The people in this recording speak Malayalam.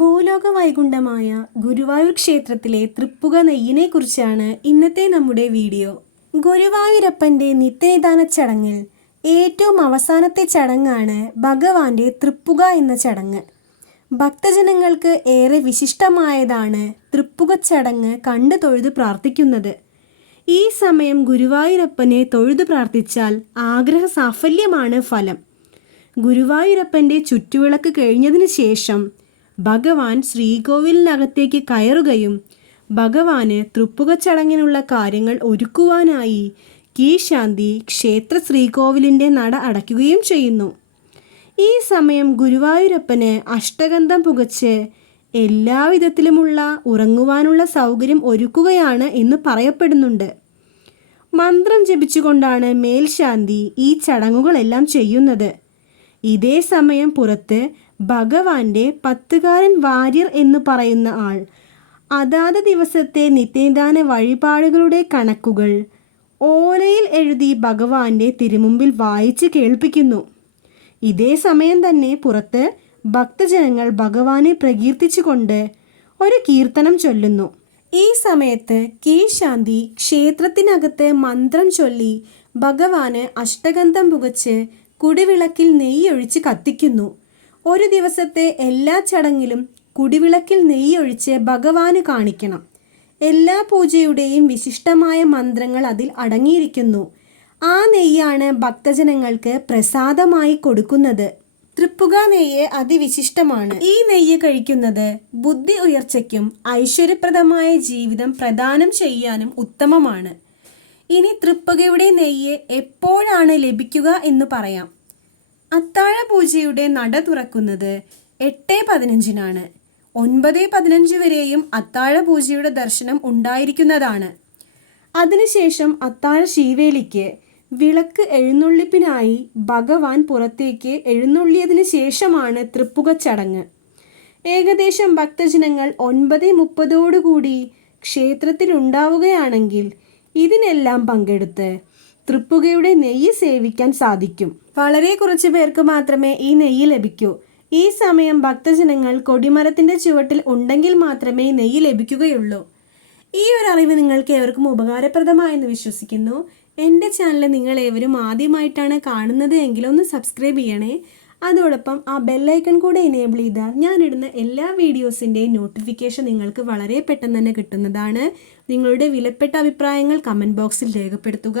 ഭൂലോക വൈകുണ്ഠമായ ഗുരുവായൂർ ക്ഷേത്രത്തിലെ തൃപ്പുക നെയ്യിനെ കുറിച്ചാണ് ഇന്നത്തെ നമ്മുടെ വീഡിയോ. ഗുരുവായൂരപ്പന്റെ നിത്യനിദാന ചടങ്ങിൽ ഏറ്റവും അവസാനത്തെ ചടങ്ങാണ് ഭഗവാന്റെ തൃപ്പുക എന്ന ചടങ്ങ്. ഭക്തജനങ്ങൾക്ക് ഏറെ വിശിഷ്ടമായതാണ് തൃപ്പുക ചടങ്ങ് കണ്ടു തൊഴുതു പ്രാർത്ഥിക്കുന്നത്. ഈ സമയം ഗുരുവായൂരപ്പനെ തൊഴുതു പ്രാർത്ഥിച്ചാൽ ആഗ്രഹ സാഫല്യമാണ് ഫലം. ഗുരുവായൂരപ്പന്റെ ചുറ്റുവിളക്ക് കഴിഞ്ഞതിന് ശേഷം ഭഗവാൻ ശ്രീകോവിലിനകത്തേക്ക് കയറുകയും ഭഗവാന് തൃപ്പുക ചടങ്ങിനുള്ള കാര്യങ്ങൾ ഒരുക്കുവാനായി കീശാന്തി ക്ഷേത്ര ശ്രീകോവിലിന്റെ നട അടയ്ക്കുകയും ചെയ്യുന്നു. ഈ സമയം ഗുരുവായൂരപ്പന് അഷ്ടഗന്ധം പുകച്ച് എല്ലാവിധത്തിലുമുള്ള ഉറങ്ങുവാനുള്ള സൗകര്യം ഒരുക്കുകയാണ് എന്ന് പറയപ്പെടുന്നുണ്ട്. മന്ത്രം ജപിച്ചുകൊണ്ടാണ് മേൽശാന്തി ഈ ചടങ്ങുകളെല്ലാം ചെയ്യുന്നത്. ഇതേ സമയം പുറത്ത് ഭഗവാന്റെ പത്തുകാരൻ വാര്യർ എന്ന് പറയുന്ന ആൾ. അതാത് ദിവസത്തെ നിത്യനിദാന വഴിപാടുകളുടെ കണക്കുകൾ ഓലയിൽ എഴുതി ഭഗവാന്റെ തിരുമുമ്പിൽ വായിച്ച് കേൾപ്പിക്കുന്നു. ഇതേ സമയം തന്നെ പുറത്ത് ഭക്തജനങ്ങൾ ഭഗവാനെ പ്രകീർത്തിച്ചുകൊണ്ട് ഒരു കീർത്തനം ചൊല്ലുന്നു. ഈ സമയത്ത് കീശാന്തി ക്ഷേത്രത്തിനകത്ത് മന്ത്രം ചൊല്ലി ഭഗവാന് അഷ്ടഗന്ധം പുകച്ച് കുടിവിളക്കിൽ നെയ്യൊഴിച്ച് കത്തിക്കുന്നു. ഒരു ദിവസത്തെ എല്ലാ ചടങ്ങിലും കുടിവിളക്കിൽ നെയ്യൊഴിച്ച് ഭഗവാന് കാണിക്കണം. എല്ലാ പൂജയുടെയും വിശിഷ്ടമായ മന്ത്രങ്ങൾ അതിൽ അടങ്ങിയിരിക്കുന്നു. ആ നെയ്യാണ് ഭക്തജനങ്ങൾക്ക് പ്രസാദമായി കൊടുക്കുന്നത്. തൃപ്പുക നെയ്യ് അതിവിശിഷ്ടമാണ്. ഈ നെയ്യ് കഴിക്കുന്നത് ബുദ്ധി ഉയർച്ചയ്ക്കും ഐശ്വര്യപ്രദമായ ജീവിതം പ്രദാനം ചെയ്യാനും ഉത്തമമാണ്. ഇനി തൃപ്പുകയുടെ നെയ്യ് എപ്പോഴാണ് ലഭിക്കുക എന്ന് പറയാം. അത്താഴ പൂജയുടെ നട തുറക്കുന്നത് എട്ട് പതിനഞ്ചിനാണ്. ഒൻപത് പതിനഞ്ച് വരെയും അത്താഴ പൂജയുടെ ദർശനം ഉണ്ടായിരിക്കുന്നതാണ്. അതിനുശേഷം അത്താഴ ശീവേലിക്ക് വിളക്ക് എഴുന്നള്ളിപ്പിനായി ഭഗവാൻ പുറത്തേക്ക് എഴുന്നള്ളിയതിന് ശേഷമാണ് തൃപ്പുക ചടങ്ങ് ഏകദേശം ഭക്തജനങ്ങൾ ഒൻപത് മുപ്പതോടുകൂടി ക്ഷേത്രത്തിലുണ്ടാവുകയാണെങ്കിൽ ഇതിനെല്ലാം പങ്കെടുത്ത് തൃപ്പുകയുടെ നെയ്യ് സേവിക്കാൻ സാധിക്കും. വളരെ കുറച്ച് പേർക്ക് മാത്രമേ ഈ നെയ്യ് ലഭിക്കൂ. ഈ സമയം ഭക്തജനങ്ങൾ കൊടിമരത്തിന്റെ ചുവട്ടിൽ ഉണ്ടെങ്കിൽ മാത്രമേ നെയ്യ് ലഭിക്കുകയുള്ളൂ. ഈ ഒരു അറിവ് നിങ്ങൾക്ക് ഏവർക്കും ഉപകാരപ്രദമായെന്ന് വിശ്വസിക്കുന്നു. എന്റെ ചാനൽ നിങ്ങൾ ഏവരും ആദ്യമായിട്ടാണ് കാണുന്നത് എങ്കിൽ ഒന്ന് സബ്സ്ക്രൈബ് ചെയ്യണേ. അതോടൊപ്പം ആ ബെല്ലൈക്കൺ കൂടെ എനേബിൾ ചെയ്താൽ ഞാനിടുന്ന എല്ലാ വീഡിയോസിന്റെയും നോട്ടിഫിക്കേഷൻ നിങ്ങൾക്ക് വളരെ പെട്ടെന്ന് തന്നെ കിട്ടുന്നതാണ്. നിങ്ങളുടെ വിലപ്പെട്ട അഭിപ്രായങ്ങൾ കമന്റ് ബോക്സിൽ രേഖപ്പെടുത്തുക.